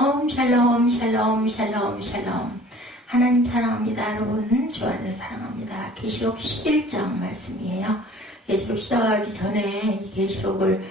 샬롬 샬롬 샬롬 샬롬. 하나님 사랑합니다. 여러분 주 안에서 사랑합니다. 계시록 11장 말씀이에요. 계시록 시작하기 전에 이 계시록을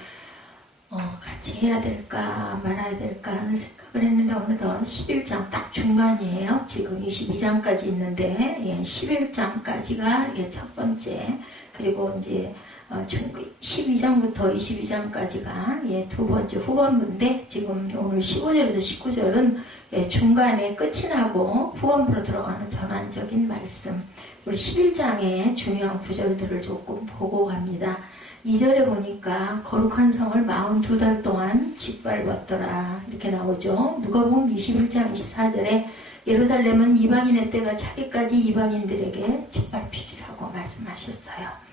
같이 해야 될까 말아야 될까 하는 생각을 했는데 어느덧 11장 딱 중간이에요. 지금 22장까지 있는데 11장까지가 첫 번째, 그리고 이제 12장부터 22장까지가 두 번째 후반부인데, 지금 오늘 15절에서 19절은 중간에 끝이 나고 후반부로 들어가는 전환적인 말씀. 우리 11장의 중요한 구절들을 조금 보고 갑니다. 2절에 보니까 거룩한 성을 42달 동안 짓밟았더라 이렇게 나오죠. 누가복음 21장 24절에 예루살렘은 이방인의 때가 차기까지 이방인들에게 짓밟히리라고 말씀하셨어요.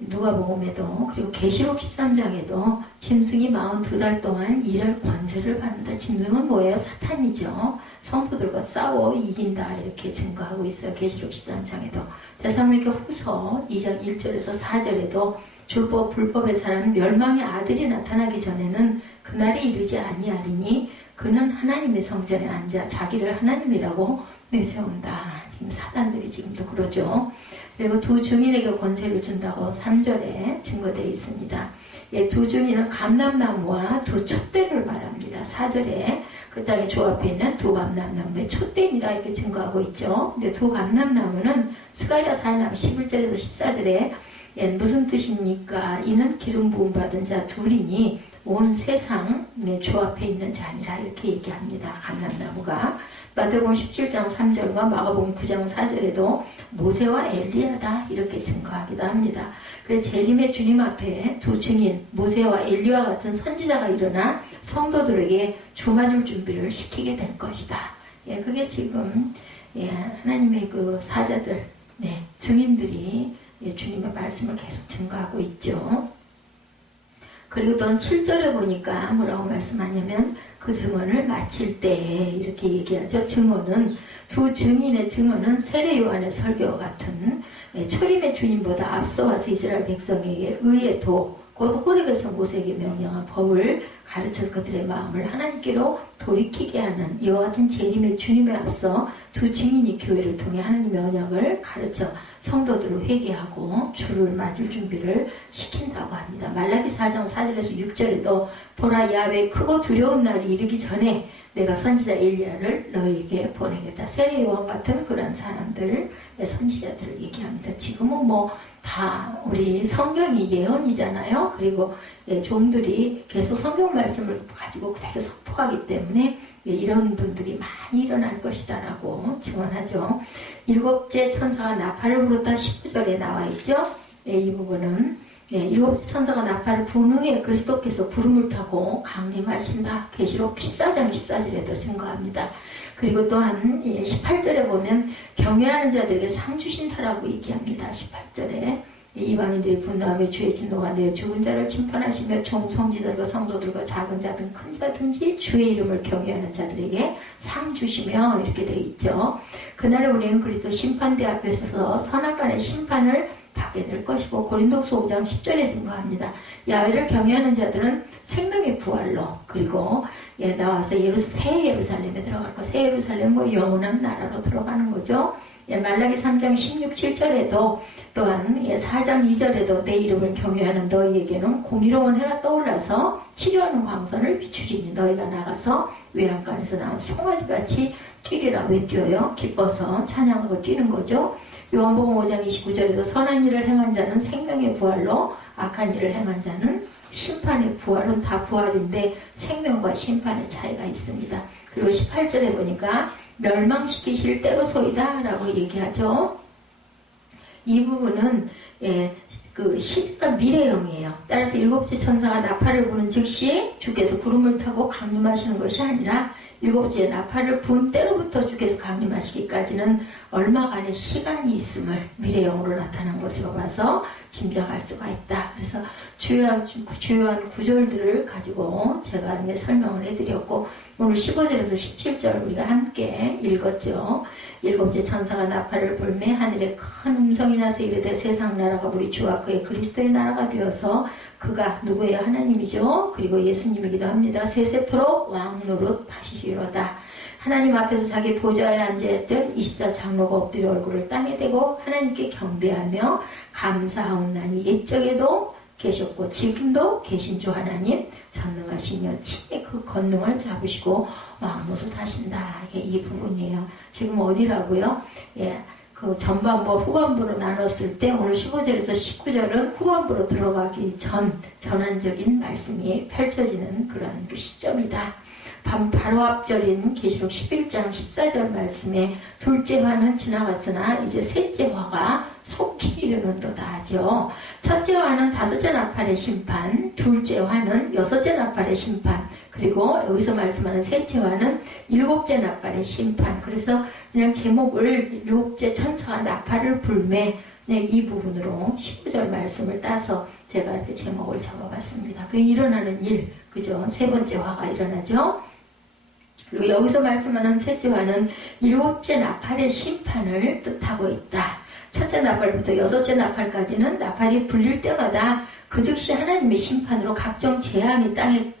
누가복음에도, 그리고 계시록 13장에도 짐승이 42달 동안 일할 권세를 받는다. 짐승은 뭐예요? 사탄이죠. 성도들과 싸워 이긴다 이렇게 증거하고 있어요. 계시록 13장에도. 데살로니가 후서 2장 1절에서 4절에도 율법 불법의 사람 멸망의 아들이 나타나기 전에는 그날이 이르지 아니하리니 그는 하나님의 성전에 앉아 자기를 하나님이라고 내세운다. 지금 사단들이 지금도 그러죠. 그리고 두 증인에게 권세를 준다고 3절에 증거되어 있습니다. 두 증인은 감람나무와 두 촛대를 말합니다. 4절에 그 땅에 주 앞에 있는 두 감람나무의 촛대니라 이렇게 증거하고 있죠. 근데 두 감람나무는 스가랴 4장 11절에서 14절에 무슨 뜻입니까? 이는 기름 부음 받은 자 둘이니 온 세상의 주 앞에 있는 자니라 이렇게 얘기합니다. 감람나무가. 마태복음 17장 3절과 마가복음 9장 4절에도 모세와 엘리야다 이렇게 증거하기도 합니다. 그래서 재림의 주님 앞에 두 증인 모세와 엘리야와 같은 선지자가 일어나 성도들에게 주맞을 준비를 시키게 될 것이다. 그게 지금 하나님의 그 사자들, 증인들이 주님의 말씀을 계속 증거하고 있죠. 그리고 또 7절에 보니까 뭐라고 말씀하냐면 그 증언을 마칠 때 이렇게 얘기하죠. 증언은 두 증인의 증언은 세례 요한의 설교와 같은 초림의 주님보다 앞서와서 이스라엘 백성에게 의의 도, 곧 호렙에서 모세에게 명령한 법을 가르쳐서 그들의 마음을 하나님께로 돌이키게 하는 이와 같은 재림의 주님에 앞서 두 증인이 교회를 통해 하나님의 언약을 가르쳐 성도들을 회개하고 주를 맞을 준비를 시킨다고 합니다. 말라기 4장 4절에서 6절에도 보라 야훼의 크고 두려운 날이 이르기 전에 내가 선지자 엘리야를 너희에게 보내겠다. 세례 요한 같은 그런 사람들, 선지자들을 얘기합니다. 지금은 다 우리 성경이 예언이잖아요. 그리고 종들이 계속 성경 말씀을 가지고 그대로 선포하기 때문에 이런 분들이 많이 일어날 것이다 라고 증언하죠. 일곱째 천사가 나팔을 불었다 19절에 나와 있죠. 이 부분은 일곱째 천사가 나팔을 부는 후에 그리스도께서 구름을 타고 강림하신다. 계시록 14장 14절에도 증거합니다. 그리고 또한 18절에 보면 경외하는 자들에게 상 주신다라고 얘기합니다. 18절에 이방인들이 분노하며 주의 진노가 내어 죽은 자를 심판하시며 종성지들과 성도들과 작은 자든 큰 자든지 주의 이름을 경외하는 자들에게 상 주시며 이렇게 되어 있죠. 그날에 우리는 그리스도 심판대 앞에 서서 선악간의 심판을 받게 될 것이고, 고린도후서 5장 10절에 증거합니다. 야훼를 경외하는 자들은 생명의 부활로, 그리고 나와서 새 예루살렘에 들어갈 거. 새 예루살렘 영원한 나라로 들어가는 거죠. 말라기 3장 16, 7절에도 또한 4장 2절에도 내 이름을 경외하는 너희에게는 공의로운 해가 떠올라서 치료하는 광선을 비추리니 너희가 나가서 외양간에서 나온 송아지같이 뛰리라. 왜 뛰어요? 기뻐서 찬양하고 뛰는 거죠. 요한복음 5장 29절에도 선한 일을 행한 자는 생명의 부활로, 악한 일을 행한 자는 심판의 부활은 다 부활인데 생명과 심판의 차이가 있습니다. 그리고 18절에 보니까 멸망시키실 때로소이다 라고 얘기하죠. 이 부분은 그 시제가 미래형이에요. 따라서 일곱째 천사가 나팔을 부는 즉시 주께서 구름을 타고 강림하시는 것이 아니라 일곱째 나팔을 분 때로부터 주께서 강림하시기까지는 얼마간의 시간이 있음을 미래형으로 나타난 것으로 봐서 짐작할 수가 있다. 그래서 주요한 구절들을 가지고 제가 설명을 해드렸고, 오늘 15절에서 17절 우리가 함께 읽었죠. 일곱째 천사가 나팔을 불매 하늘에 큰 음성이 나서 이르되 세상 나라가 우리 주와 그의 그의 그리스도의 나라가 되어서 그가 누구예요? 하나님이죠. 그리고 예수님이기도 합니다. 세세토록 왕노릇 하시리로다. 하나님 앞에서 자기 보좌에 앉아있던 24 장로가 엎드려 얼굴을 땅에 대고 하나님께 경배하며 감사하옵나니 옛적에도 계셨고 지금도 계신 주 하나님 전능하시며 친히 그 권능을 잡으시고 왕노릇 하신다. 이 부분이에요. 지금 어디라고요? 그 전반부 후반부로 나눴을 때 오늘 15절에서 19절은 후반부로 들어가기 전 전환적인 말씀이 펼쳐지는 그런 그 시점이다. 바로 앞절인 계시록 11장 14절 말씀에 둘째 화는 지나갔으나 이제 셋째 화가 속히 이르는도다 하죠. 첫째 화는 다섯째 나팔의 심판, 둘째 화는 여섯째 나팔의 심판, 그리고 여기서 말씀하는 셋째 화는 일곱째 나팔의 심판. 그래서 그냥 제목을 일곱째 천사가 나팔을 불매, 이 부분으로 15절 말씀을 따서 제가 이렇게 제목을 적어봤습니다. 그리고 일어나는 일, 그죠? 세 번째 화가 일어나죠. 그리고 여기서 말씀하는 셋째 화는 일곱째 나팔의 심판을 뜻하고 있다. 첫째 나팔부터 여섯째 나팔까지는 나팔이 불릴 때마다 그 즉시 하나님의 심판으로 각종 재앙이 땅에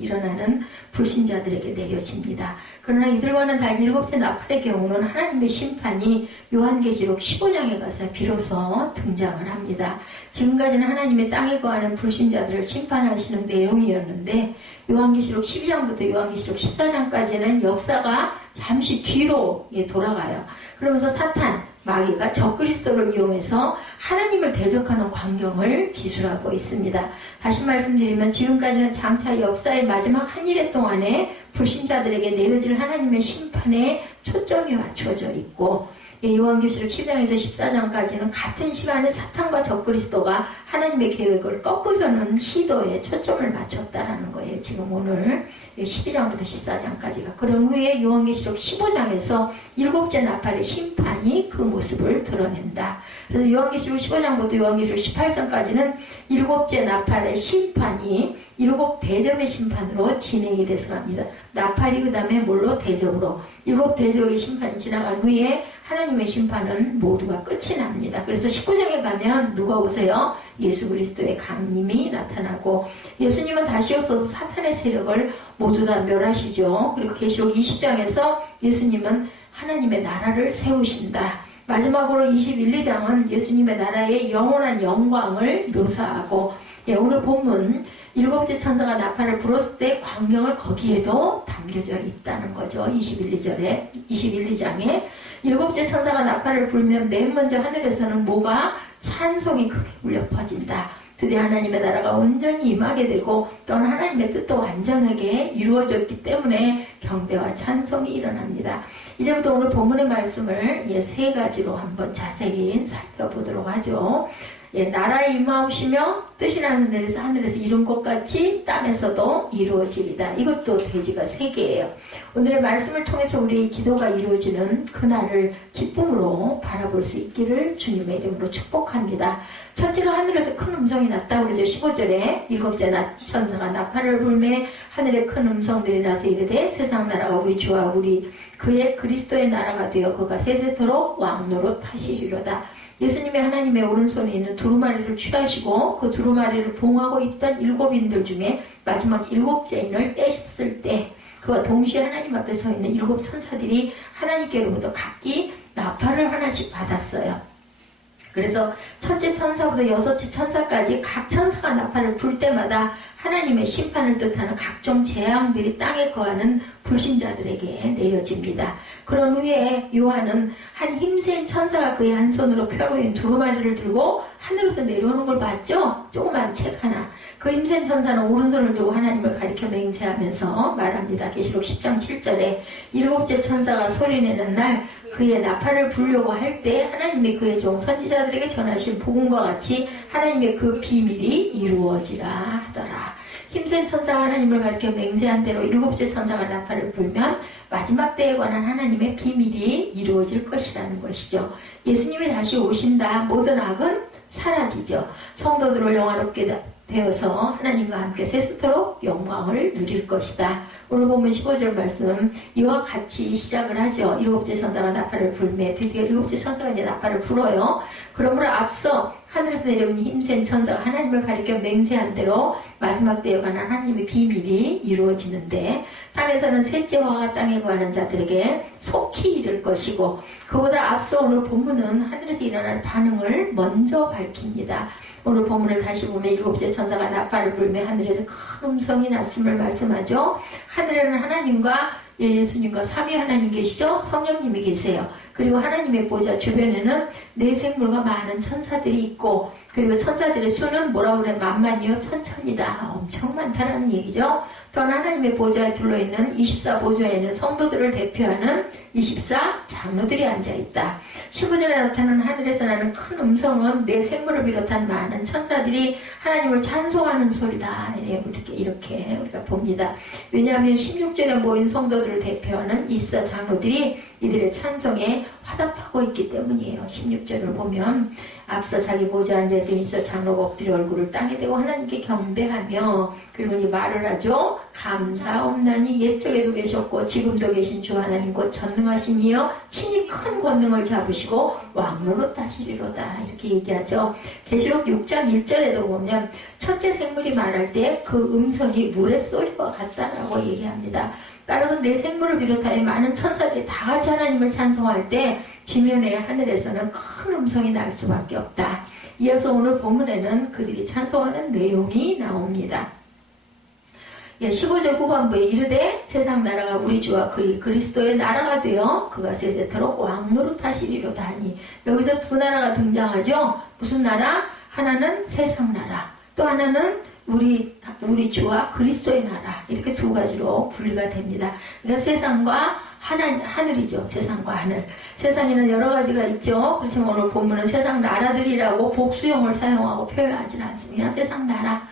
일어나는 불신자들에게 내려집니다. 그러나 이들과는 달리 일곱째 나팔의 경우는 하나님의 심판이 요한계시록 15장에 가서 비로소 등장을 합니다. 지금까지는 하나님의 땅에 거하는 불신자들을 심판하시는 내용이었는데 요한계시록 12장부터 요한계시록 14장까지는 역사가 잠시 뒤로 돌아가요. 그러면서 사탄, 마귀가 적그리스도를 이용해서 하나님을 대적하는 광경을 기술하고 있습니다. 다시 말씀드리면 지금까지는 장차 역사의 마지막 한 일회 동안에 불신자들에게 내려질 하나님의 심판에 초점이 맞춰져 있고 요한계시록 10장에서 14장까지는 같은 시간에 사탄과 적그리스도가 하나님의 계획을 꺾으려는 시도에 초점을 맞췄다라는 거예요. 지금 오늘 12장부터 14장까지가. 그런 후에 요한계시록 15장에서 일곱째 나팔의 심판이 그 모습을 드러낸다. 그래서 요한계시록 15장부터 요한계시록 18장까지는 일곱째 나팔의 심판이 일곱 대접의 심판으로 진행이 돼서 갑니다. 나팔이 그 다음에 뭘로? 대접으로. 일곱 대접의 심판이 지나간 후에 하나님의 심판은 모두가 끝이 납니다. 그래서 19장에 가면 누가 오세요? 예수 그리스도의 강림이 나타나고 예수님은 다시 오셔서 사탄의 세력을 모두 다 멸하시죠. 그리고 계시록 20장에서 예수님은 하나님의 나라를 세우신다. 마지막으로 21, 2장은 예수님의 나라의 영원한 영광을 묘사하고 오늘 본문 일곱째 천사가 나팔을 불었을 때 광경을 거기에도 담겨져 있다는 거죠. 21, 2장에 일곱째 천사가 나팔을 불면 맨 먼저 하늘에서는 뭐가? 찬송이 크게 울려 퍼진다. 드디어 하나님의 나라가 온전히 임하게 되고 또한 하나님의 뜻도 완전하게 이루어졌기 때문에 경배와 찬송이 일어납니다. 이제부터 오늘 본문의 말씀을 세 가지로 한번 자세히 살펴보도록 하죠. 나라에 임하오시며 뜻이 하늘에서 이룬 것 같이 땅에서도 이루어지리다. 이것도 돼지가 3개예요. 오늘의 말씀을 통해서 우리 기도가 이루어지는 그날을 기쁨으로 바라볼 수 있기를 주님의 이름으로 축복합니다. 첫째로 하늘에서 큰 음성이 났다 그러죠. 15절에 일곱째 천사가 나팔을 불매 하늘에 큰 음성들이 나서 이르되 세상 나라가 우리 주와 우리 그의 그리스도의 나라가 되어 그가 세세토록 왕노릇 하시리로다. 예수님의 하나님의 오른손에 있는 두루마리를 취하시고 그 두루마리를 봉하고 있던 7인들 중에 마지막 7째 인을 떼셨을 때 그와 동시에 하나님 앞에 서 있는 7 천사들이 하나님께로부터 각기 나팔을 하나씩 받았어요. 그래서 첫째 천사부터 여섯째 천사까지 각 천사가 나팔을 불 때마다 하나님의 심판을 뜻하는 각종 재앙들이 땅에 거하는 불신자들에게 내려집니다. 그런 후에 요한은 한 힘센 천사가 그의 한 손으로 펴놓은 두루마리를 들고 하늘에서 내려오는 걸 봤죠? 조그만 책 하나. 그 힘센 천사는 오른손을 들고 하나님을 가리켜 맹세하면서 말합니다. 계시록 10장 7절에 일곱째 천사가 소리내는 날 그의 나팔을 불려고 할 때 하나님이 그의 종 선지자들에게 전하신 복음과 같이 하나님의 그 비밀이 이루어지라 하더라. 힘센 천사가 하나님을 가리켜 맹세한 대로 일곱째 천사가 나팔을 불면 마지막 때에 관한 하나님의 비밀이 이루어질 것이라는 것이죠. 예수님이 다시 오신다. 모든 악은 사라지죠. 성도들을 영화롭게 되어서 하나님과 함께 세세토록 영광을 누릴 것이다. 오늘 보면 15절 말씀 이와 같이 시작을 하죠. 일곱째 천사가 나팔을 불매 드디어 일곱째 천사가 이제 나팔을 불어요. 그러므로 앞서 하늘에서 내려온 힘센 천사가 하나님을 가리켜 맹세한 대로 마지막 때에 관한 하나님의 비밀이 이루어지는데 땅에서는 셋째 화가 땅에 구하는 자들에게 속히 이를 것이고 그보다 앞서 오늘 본문은 하늘에서 일어날 반응을 먼저 밝힙니다. 오늘 본문을 다시 보면 일곱째 천사가 나팔을 불며 하늘에서 큰 음성이 났음을 말씀하죠. 하늘에는 하나님과 예수님과 삼위 하나님 계시죠. 성령님이 계세요. 그리고 하나님의 보좌 주변에는 네 생물과 많은 천사들이 있고 그리고 천사들의 수는 뭐라고 그래? 만만이요 천천이다. 엄청 많다라는 얘기죠. 또한 하나님의 보좌에 둘러있는 24보좌에는 성도들을 대표하는 24 장로들이 앉아있다. 15절에 나타나는 하늘에서 나는 큰 음성은 내 생물을 비롯한 많은 천사들이 하나님을 찬송하는 소리다. 이렇게 우리가 봅니다. 왜냐하면 16절에 모인 성도들을 대표하는 24 장로들이 이들의 찬송에 화답하고 있기 때문이에요. 16절을 보면 앞서 자기 보좌에 앉아있던 24 장로가 엎드려 얼굴을 땅에 대고 하나님께 경배하며 그리고 이 말을 하죠. 감사옵나니 옛적에도 계셨고 지금도 계신 주 하나님 곧 전능하신 이여 친히 큰 권능을 잡으시고 왕노릇 하시리로다. 이렇게 얘기하죠. 계시록 6장 1절에도 보면 첫째 생물이 말할 때 그 음성이 물의 소리와 같다라고 얘기합니다. 따라서 내 생물을 비롯하여 많은 천사들이 다 같이 하나님을 찬송할 때 지면의 하늘에서는 큰 음성이 날 수밖에 없다. 이어서 오늘 본문에는 그들이 찬송하는 내용이 나옵니다. 15절 후반부에 이르되 세상 나라가 우리 주와 그리스도의 나라가 되어 그가 세세토록 왕노릇 하시리로다 하니 여기서 두 나라가 등장하죠. 무슨 나라? 하나는 세상 나라 또 하나는 우리 주와 그리스도의 나라 이렇게 두 가지로 분리가 됩니다. 그러니까 세상과 하늘이죠. 세상과 하늘. 세상에는 여러 가지가 있죠. 그렇지만 오늘 본문은 세상 나라들이라고 복수형을 사용하고 표현하지는 않습니다. 세상 나라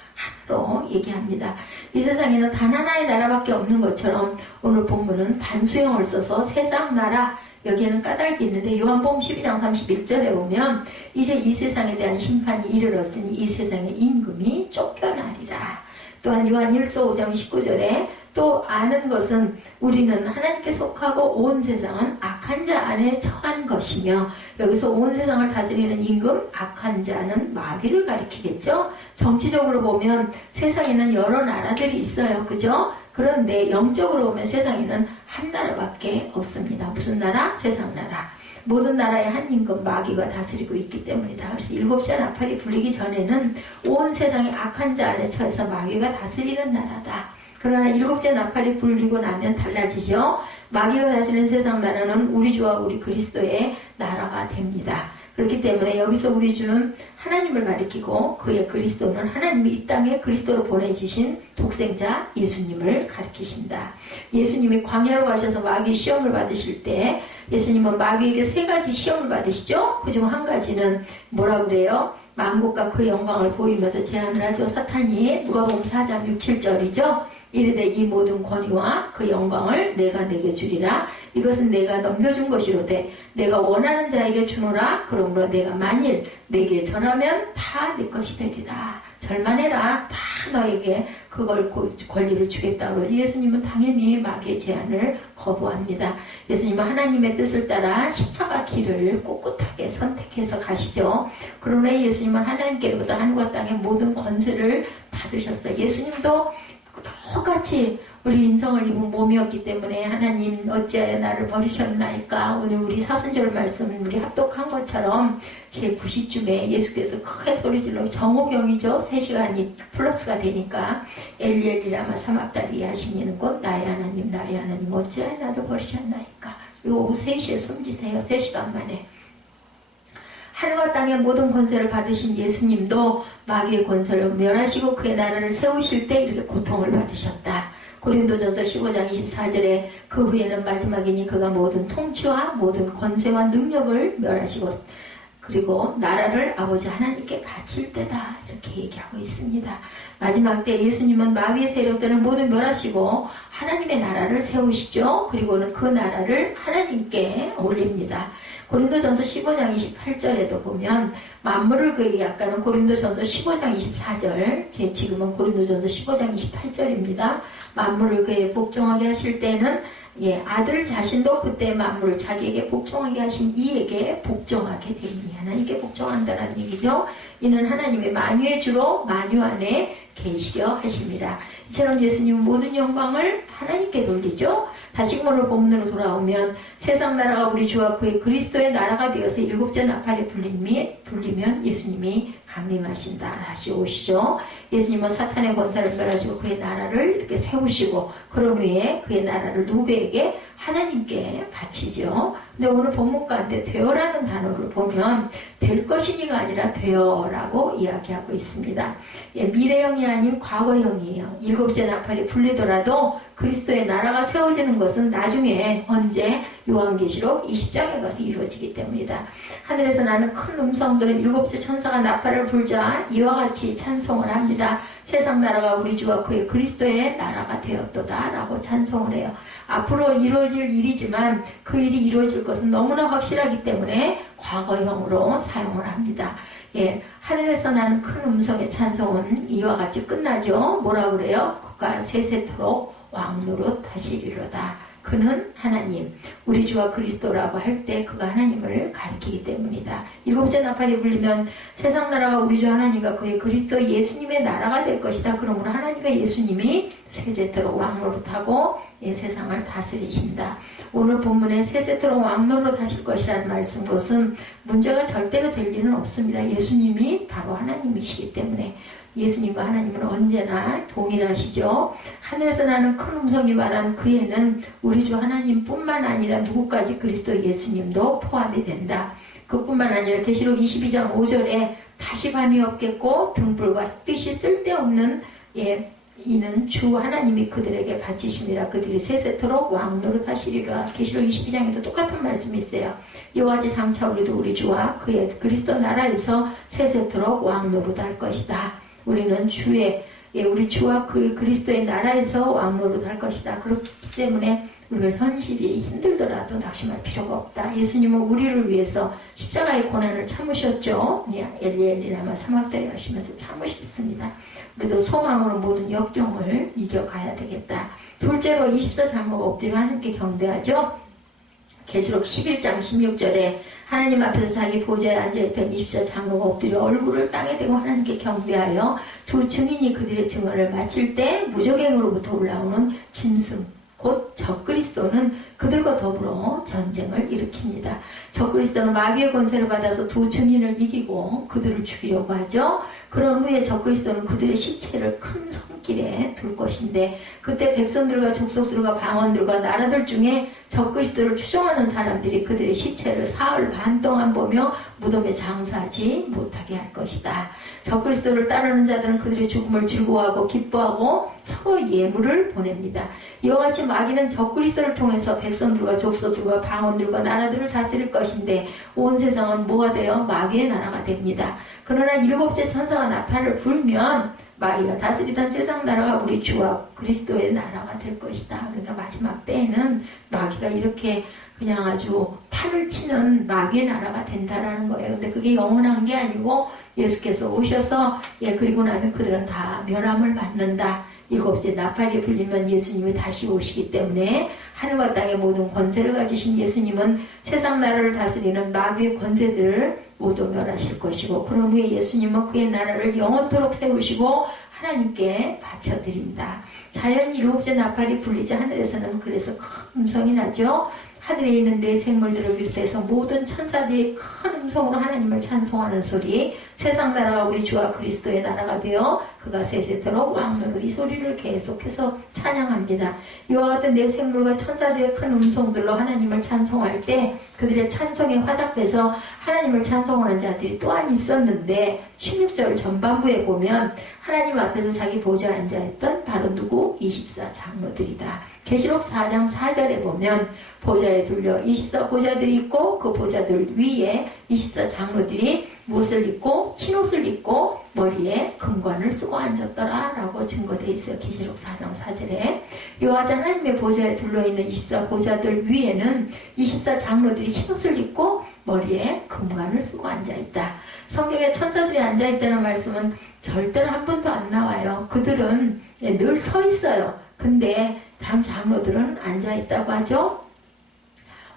하나로 얘기합니다. 이 세상에는 단 하나의 나라밖에 없는 것처럼 오늘 본문은 단수형을 써서 세상 나라 여기에는 까닭이 있는데 요한복음 12장 31절에 보면 이제 이 세상에 대한 심판이 이르렀으니 이 세상의 임금이 쫓겨나리라. 또한 요한 1서 5장 19절에 또 아는 것은 우리는 하나님께 속하고 온 세상은 악한 자 안에 처한 것이며 여기서 온 세상을 다스리는 임금 악한 자는 마귀를 가리키겠죠. 정치적으로 보면 세상에는 여러 나라들이 있어요. 그죠? 그런데 영적으로 보면 세상에는 한 나라밖에 없습니다. 무슨 나라? 세상 나라. 모든 나라의 한 임금 마귀가 다스리고 있기 때문이다. 그래서 일곱째 나팔이 불리기 전에는 온 세상의 악한 자 안에 처해서 마귀가 다스리는 나라다. 그러나 일곱째 나팔이 불리고 나면 달라지죠. 마귀가 다스리는 세상 나라는 우리 주와 우리 그리스도의 나라가 됩니다. 그렇기 때문에 여기서 우리 주는 하나님을 가리키고 그의 그리스도는 하나님이 이 땅에 그리스도로 보내주신 독생자 예수님을 가리키신다. 예수님이 광야로 가셔서 마귀 시험을 받으실 때 예수님은 마귀에게 세 가지 시험을 받으시죠. 그중 한 가지는 뭐라고 그래요? 만국과 그 영광을 보이면서 제안을 하죠. 사탄이 누가복음 4장 6, 7절이죠. 이르되 이 모든 권위와 그 영광을 내가 내게 주리라. 이것은 내가 넘겨준 것이로되 내가 원하는 자에게 주노라. 그러므로 내가 만일 내게 절하면 다 내 것이 되리라. 절만해라. 다 너에게 그걸 권리를 주겠다고. 예수님은 당연히 마귀의 제안을 거부합니다. 예수님은 하나님의 뜻을 따라 십자가 길을 꿋꿋하게 선택해서 가시죠. 그러나 예수님은 하나님께로부터 하늘과 땅의 모든 권세를 받으셨어요. 예수님도 똑같이 우리 인성을 입은 몸이었기 때문에 하나님 어찌하여 나를 버리셨나이까. 오늘 우리 사순절 말씀 우리 합독한 것처럼 제9시쯤에 예수께서 크게 소리질러 정오경이죠. 3시간이 플러스가 되니까 엘리 라마 사막다리 하시니는 곧 나의 하나님 나의 하나님 어찌하여 나도 버리셨나이까. 이거 오후 3시에 숨지세요. 3시간 만에. 하늘과 땅의 모든 권세를 받으신 예수님도 마귀의 권세를 멸하시고 그의 나라를 세우실 때 이렇게 고통을 받으셨다. 고린도전서 15장 24절에 그 후에는 마지막이니 그가 모든 통치와 모든 권세와 능력을 멸하시고 그리고 나라를 아버지 하나님께 바칠 때다 이렇게 얘기하고 있습니다. 마지막 때 예수님은 마귀의 세력들을 모두 멸하시고 하나님의 나라를 세우시죠. 그리고는 그 나라를 하나님께 올립니다. 고린도전서 15장 28절에도 보면 만물을 그에게 약간은 고린도전서 15장 24절, 지금은 고린도전서 15장 28절입니다. 만물을 그에게 복종하게 하실 때는 아들 자신도 그때 만물을 자기에게 복종하게 하신 이에게 복종하게 되니 하나님께 복종한다는 얘기죠. 이는 하나님의 만유의 주로 만유 안에 계시려 하십니다. 이처럼 예수님은 모든 영광을 하나님께 돌리죠. 다시금 오늘 본문으로 돌아오면 세상 나라가 우리 주와 그의 그리스도의 나라가 되어서 일곱째 나팔에 불리면 예수님이 강림하신다. 다시 오시죠. 예수님은 사탄의 권세를 멸하시고 그의 나라를 이렇게 세우시고 그런 후에 그의 나라를 누구에게? 하나님께 바치죠. 근데 오늘 본문 가운데 되어라는 단어를 보면 될 것이니가 아니라 되어라고 이야기하고 있습니다. 미래형이 아닌 과거형이에요. 일곱째 나팔이 불리더라도 그리스도의 나라가 세워지는 것은 나중에 언제 요한계시록 20장에 가서 이루어지기 때문이다. 하늘에서 나는 큰 음성들은 일곱째 천사가 나팔을 불자 이와 같이 찬송을 합니다. 세상 나라가 우리 주와 그의 그리스도의 나라가 되었도다 라고 찬송을 해요. 앞으로 이루어질 일이지만 그 일이 이루어질 것은 너무나 확실하기 때문에 과거형으로 사용을 합니다. 하늘에서 나는 큰 음성의 찬송은 이와 같이 끝나죠. 뭐라 그래요? 그가 세세토록 왕노릇 하시리로다. 그는 하나님, 우리 주와 그리스도라고 할 때 그가 하나님을 가리키기 때문이다. 일곱째 나팔이 불리면 세상 나라가 우리 주 하나님과 그의 그리스도 예수님의 나라가 될 것이다. 그러므로 하나님의 예수님이 세세토록 왕노릇하고 세상을 다스리신다. 오늘 본문에 세세토록 왕노릇 하실 것이라는 말씀, 것은 문제가 절대로 될 일은 없습니다. 예수님이 바로 하나님이시기 때문에 예수님과 하나님은 언제나 동일하시죠. 하늘에서 나는 큰 음성이 말한 그에는 우리 주 하나님뿐만 아니라 누구까지? 그리스도 예수님도 포함이 된다. 그뿐만 아니라 계시록 22장 5절에 다시 밤이 없겠고 등불과 햇빛이 쓸데없는 이는 주 하나님이 그들에게 바치심이라. 그들이 세세토록 왕노릇 하시리라. 계시록 22장에도 똑같은 말씀이 있어요. 이와 같이 장차 우리도 우리 주와 그의 그리스도 나라에서 세세토록 왕노릇 할 것이다. 우리는 우리 주와 그 그리스도의 나라에서 왕노릇 할 것이다. 그렇기 때문에 우리가 현실이 힘들더라도 낙심할 필요가 없다. 예수님은 우리를 위해서 십자가의 고난을 참으셨죠. 엘리 엘리 라마 사막다리 하시면서 참으셨습니다. 우리도 소망으로 모든 역경을 이겨가야 되겠다. 둘째로 24장막 엎드려 하나님께 경배하죠. 계시록 11장 16절에 하나님 앞에서 자기 보좌에 앉아있던 24장로가 엎드려 얼굴을 땅에 대고 하나님께 경배하여 두 증인이 그들의 증언을 마칠 때 무적행으로부터 올라오는 짐승 곧 적그리스도는 그들과 더불어 전쟁을 일으킵니다. 적그리스도는 마귀의 권세를 받아서 두 증인을 이기고 그들을 죽이려고 하죠. 그런 후에 적그리스도는 그들의 시체를 큰 성길에 둘 것인데 그때 백성들과 족속들과 방언들과 나라들 중에 적그리스도를 추종하는 사람들이 그들의 시체를 사흘 반 동안 보며 무덤에 장사하지 못하게 할 것이다. 적그리스도를 따르는 자들은 그들의 죽음을 즐거워하고 기뻐하고 서로 예물을 보냅니다. 이와 같이 마귀는 적그리스도를 통해서 백성들과 족속들과 방언들과 나라들을 다스릴 것인데 온 세상은 뭐가 되어 마귀의 나라가 됩니다. 그러나 일곱째 천사가 나팔을 불면 마귀가 다스리던 세상 나라가 우리 주와 그리스도의 나라가 될 것이다. 그러니까 마지막 때에는 마귀가 이렇게 그냥 아주 판을 치는 마귀의 나라가 된다라는 거예요. 근데 그게 영원한 게 아니고 예수께서 오셔서 그리고 나면 그들은 다 멸함을 받는다. 일곱째 나팔이 불리면 예수님이 다시 오시기 때문에 하늘과 땅의 모든 권세를 가지신 예수님은 세상 나라를 다스리는 마귀의 권세들을 모두 멸하실 것이고 그런 후에 예수님은 그의 나라를 영원토록 세우시고 하나님께 바쳐드린다. 자연히 일곱째 나팔이 불리자 하늘에서는 그래서 큰 음성이 나죠. 하늘에 있는 네 생물들을 비롯해서 모든 천사들이 큰 음성으로 하나님을 찬송하는 소리, 세상 나라가 우리 주와 그리스도의 나라가 되어 그가 세세토록 왕노릇 이 소리를 계속해서 찬양합니다. 이와 같은 내 생물과 천사들의 큰 음성들로 하나님을 찬송할 때 그들의 찬송에 화답해서 하나님을 찬송하는 자들이 또한 있었는데 16절 전반부에 보면 하나님 앞에서 자기 보좌에 앉아있던 바로 누구? 24장로들이다. 계시록 4장 4절에 보면 보좌에 둘려 24보좌들이 있고 그 보좌들 위에 24장로들이 무엇을 입고 흰옷을 입고 머리에 금관을 쓰고 앉았더라 라고 증거되어 있어요. 계시록 4장 4절에 이와 같이 하나님의 보좌에 둘러있는 24보좌들 위에는 24장로들이 흰옷을 입고 머리에 금관을 쓰고 앉아있다. 성경에 천사들이 앉아있다는 말씀은 절대로 한 번도 안 나와요. 그들은 늘 서 있어요. 근데 다음 장로들은 앉아있다고 하죠.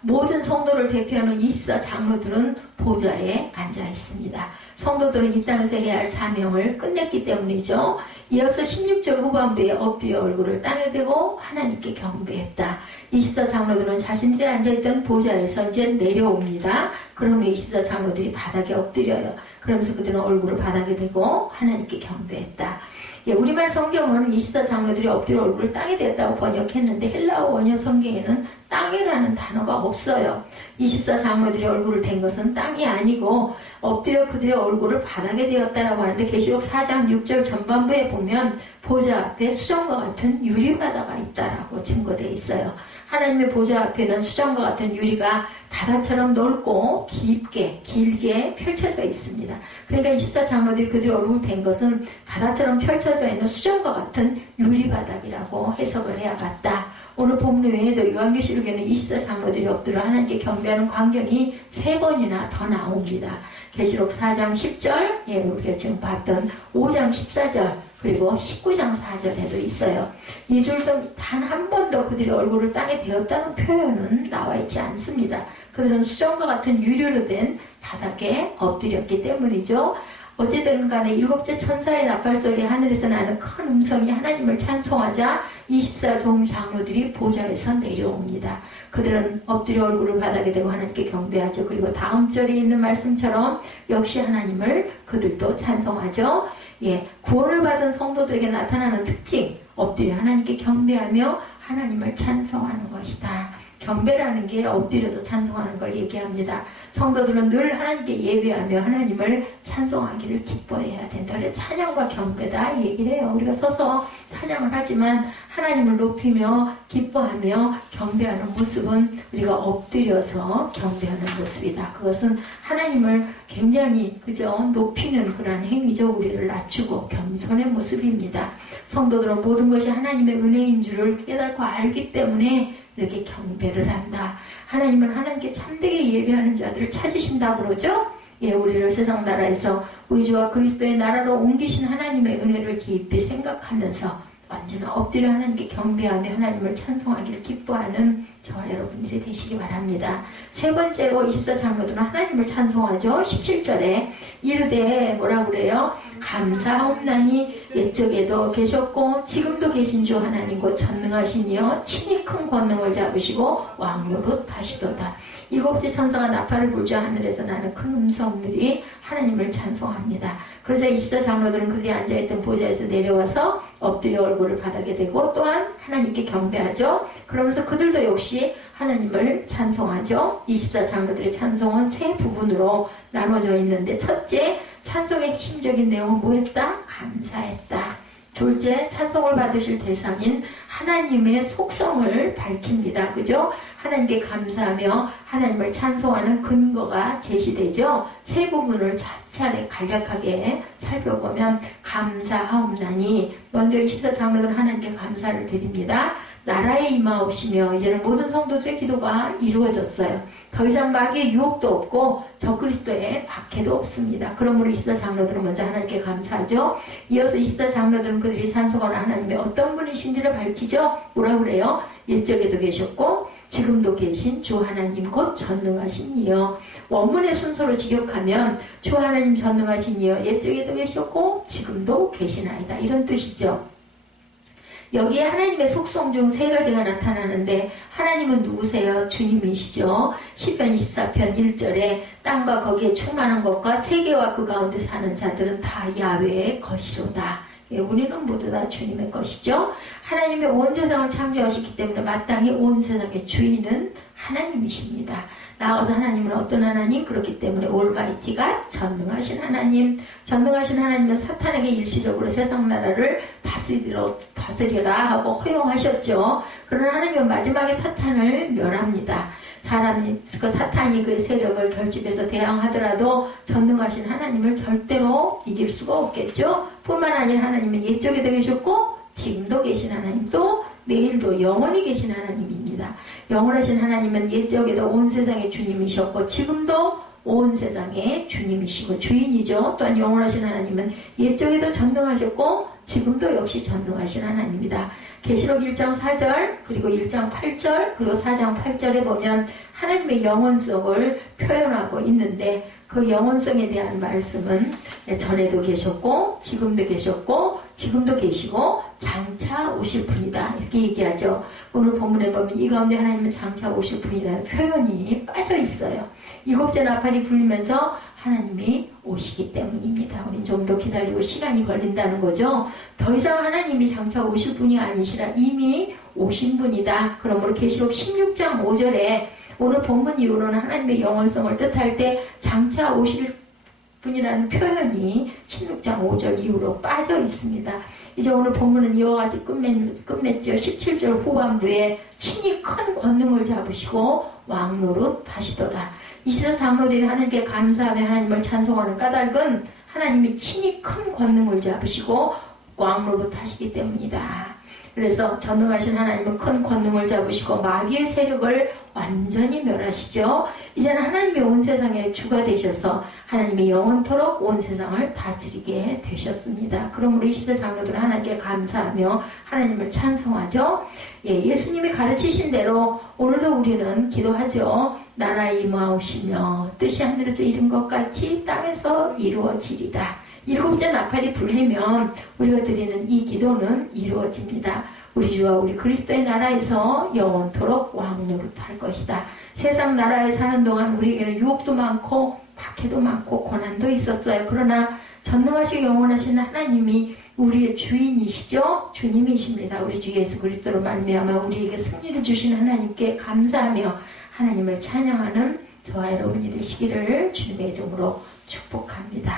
모든 성도를 대표하는 24장로들은 보좌에 앉아있습니다. 성도들은 이 땅에서 해야 할 사명을 끝냈기 때문이죠. 이어서 16절 후반부에 엎드려 얼굴을 땅에 대고 하나님께 경배했다. 24장로들은 자신들이 앉아있던 보좌에서 이제 내려옵니다. 그러면 24장로들이 바닥에 엎드려요. 그러면서 그들은 얼굴을 바닥에 대고 하나님께 경배했다. 예, 우리말 성경은 24장로들이 엎드려 얼굴을 땅에 댔다고 번역했는데 헬라어 원어 성경에는 땅이라는 단어가 없어요. 24장로들이 얼굴을 댄 것은 땅이 아니고 엎드려 그들의 얼굴을 바닥에 대었다라고 하는데 계시록 4장 6절 전반부에 보면 보좌 앞에 수정과 같은 유리바다가 있다라고 증거되어 있어요. 하나님의 보좌 앞에는 수정과 같은 유리가 바다처럼 넓고 깊게 길게 펼쳐져 있습니다. 그러니까 24장로들이 그들의 얼굴을 댄 것은 바다처럼 펼쳐져 있는 수정과 같은 유리바닥이라고 해석을 해야겠다. 오늘 본문 외에도 요한계시록에는 24장로들이 엎드려 하나님께 경배하는 광경이 3번이나 더 나옵니다. 계시록 4장 10절, 예, 우리가 지금 봤던 5장 14절, 그리고 19장 4절에도 있어요. 이 줄도 단 한 번도 그들의 얼굴을 땅에 대었다는 표현은 나와 있지 않습니다. 그들은 수정과 같은 유리로 된 바닥에 엎드렸기 때문이죠. 어찌든 간에 7째 천사의 나팔소리 하늘에서 나는 큰 음성이 하나님을 찬송하자 24종 장로들이 보좌에서 내려옵니다. 그들은 엎드려 얼굴을 바닥에 대고 하나님께 경배하죠. 그리고 다음 절에 있는 말씀처럼 역시 하나님을 그들도 찬송하죠. 예, 구원을 받은 성도들에게 나타나는 특징, 엎드려 하나님께 경배하며 하나님을 찬송하는 것이다. 경배라는 게 엎드려서 찬송하는 걸 얘기합니다. 성도들은 늘 하나님께 예배하며 하나님을 찬송하기를 기뻐해야 된다. 그래서 찬양과 경배다 얘기를 해요. 우리가 서서 찬양을 하지만 하나님을 높이며 기뻐하며 경배하는 모습은 우리가 엎드려서 경배하는 모습이다. 그것은 하나님을 굉장히 높이는 그런 행위죠. 우리를 낮추고 겸손의 모습입니다. 성도들은 모든 것이 하나님의 은혜인 줄을 깨닫고 알기 때문에 이렇게 경배를 한다. 하나님은 하나님께 참되게 예배하는 자들을 찾으신다고 그러죠. 예, 우리를 세상 나라에서 우리 주와 그리스도의 나라로 옮기신 하나님의 은혜를 깊이 생각하면서 언제나 엎드려 하나님께 경배하며 하나님을 찬송하기를 기뻐하는 저와 여러분들이 되시기 바랍니다. 세 번째로 24장로들은 하나님을 찬송하죠. 17절에 이르되 뭐라고 그래요? 감사옵나니 옛적에도 계셨고 지금도 계신 주 하나님 곧 전능하신 이여 친히 큰 권능을 잡으시고 왕노릇 하시도다. 7째 천사가 나팔을 불자 하늘에서 나는 큰 음성들이 하나님을 찬송합니다. 그래서 24장로들은 그들이 앉아있던 보좌에서 내려와서 엎드려 얼굴을 바닥에 대고 또한 하나님께 경배하죠. 그러면서 그들도 역시 하나님을 찬송하죠. 24장로들의 찬송은 세 부분으로 나눠져 있는데 첫째, 찬송의 핵심적인 내용은 뭐했다? 감사했다. 둘째, 찬송을 받으실 대상인 하나님의 속성을 밝힙니다. 그죠? 하나님께 감사하며 하나님을 찬송하는 근거가 제시되죠. 세 부분을 차례 간략하게 살펴보면 감사하옵나니 먼저 24장로들은 하나님께 감사를 드립니다. 나라에 임하옵시며 이제는 모든 성도들의 기도가 이루어졌어요. 더 이상 마귀의 유혹도 없고 적그리스도의 박해도 없습니다. 그러므로 24장로들은 먼저 하나님께 감사하죠. 이어서 24장로들은 그들이 찬송하는 하나님의 어떤 분이신지를 밝히죠. 뭐라고 그래요? 옛적에도 계셨고 지금도 계신 주 하나님 곧 전능하신 이여. 원문의 순서로 직역하면 주 하나님 전능하신 이여 옛적에도 계셨고 지금도 계시나이다. 이런 뜻이죠. 여기에 하나님의 속성 중 세 가지가 나타나는데 하나님은 누구세요? 주님이시죠. 시편 24편 1절에 땅과 거기에 충만한 것과 세계와 그 가운데 사는 자들은 다 야훼의 것이로다. 예, 우리는 모두 다 주님의 것이죠. 하나님의 온 세상을 창조하셨기 때문에 마땅히 온 세상의 주인은 하나님이십니다. 나아가서 하나님은 어떤 하나님? 그렇기 때문에 올마이티가 전능하신 하나님, 전능하신 하나님은 사탄에게 일시적으로 세상 나라를 다스리라 하고 허용하셨죠. 그러나 하나님은 마지막에 사탄을 멸합니다. 사탄이 그의 세력을 결집해서 대항하더라도 전능하신 하나님을 절대로 이길 수가 없겠죠. 뿐만 아니라 하나님은 옛적에도 계셨고 지금도 계신 하나님, 또 내일도 영원히 계신 하나님입니다. 영원하신 하나님은 옛적에도 온 세상의 주님이셨고 지금도 온 세상의 주님이시고 주인이죠. 또한 영원하신 하나님은 옛적에도 전능하셨고 지금도 역시 전능하신 하나님입니다. 계시록 1장 4절 그리고 1장 8절 그리고 4장 8절에 보면 하나님의 영원성을 표현하고 있는데 그 영원성에 대한 말씀은 전에도 계셨고 지금도 계셨고 지금도 계시고 장차 오실 분이다 이렇게 얘기하죠. 오늘 본문에 보면 이 가운데 하나님은 장차 오실 분이라는 표현이 빠져 있어요. 일곱째 나팔이 불리면서 하나님이 오시기 때문입니다. 우린 좀 더 기다리고 시간이 걸린다는 거죠. 더 이상 하나님이 장차 오실 분이 아니시라 이미 오신 분이다. 그러므로 계시록 16장 5절에 오늘 본문 이후로는 하나님의 영원성을 뜻할 때 장차 오실 분이라는 표현이 16장 5절 이후로 빠져 있습니다. 이제 오늘 본문은 이와 같이 끝맺죠. 17절 후반부에 친히 큰 권능을 잡으시고 왕노릇 하시더라. 이스라엘 장로들이 하나님께 감사하며 하나님을 찬송하는 까닭은 하나님이 친히 큰 권능을 잡으시고 왕노릇 하시기 때문이다. 그래서 전능하신 하나님은 큰 권능을 잡으시고 마귀의 세력을 완전히 멸하시죠. 이제는 하나님이 온 세상의 주가 되셔서 하나님이 영원토록 온 세상을 다스리게 되셨습니다. 그러므로 20대 장로들은 하나님께 감사하며 하나님을 찬송하죠. 예수님이 가르치신 대로 오늘도 우리는 기도하죠. 나라 임하오시며 뜻이 하늘에서 이룬 것 같이 땅에서 이루어지리다. 일곱째 나팔이 불리면 우리가 드리는 이 기도는 이루어집니다. 우리 주와 우리 그리스도의 나라에서 영원토록 왕노릇할 것이다. 세상 나라에 사는 동안 우리에게는 유혹도 많고 박해도 많고 고난도 있었어요. 그러나 전능하시고 영원하신 하나님이 우리의 주인이시죠. 주님이십니다. 우리 주 예수 그리스도로 말미암아 우리에게 승리를 주신 하나님께 감사하며 하나님을 찬양하는 저와 여러분이 되시기를 주님의 이름으로 축복합니다.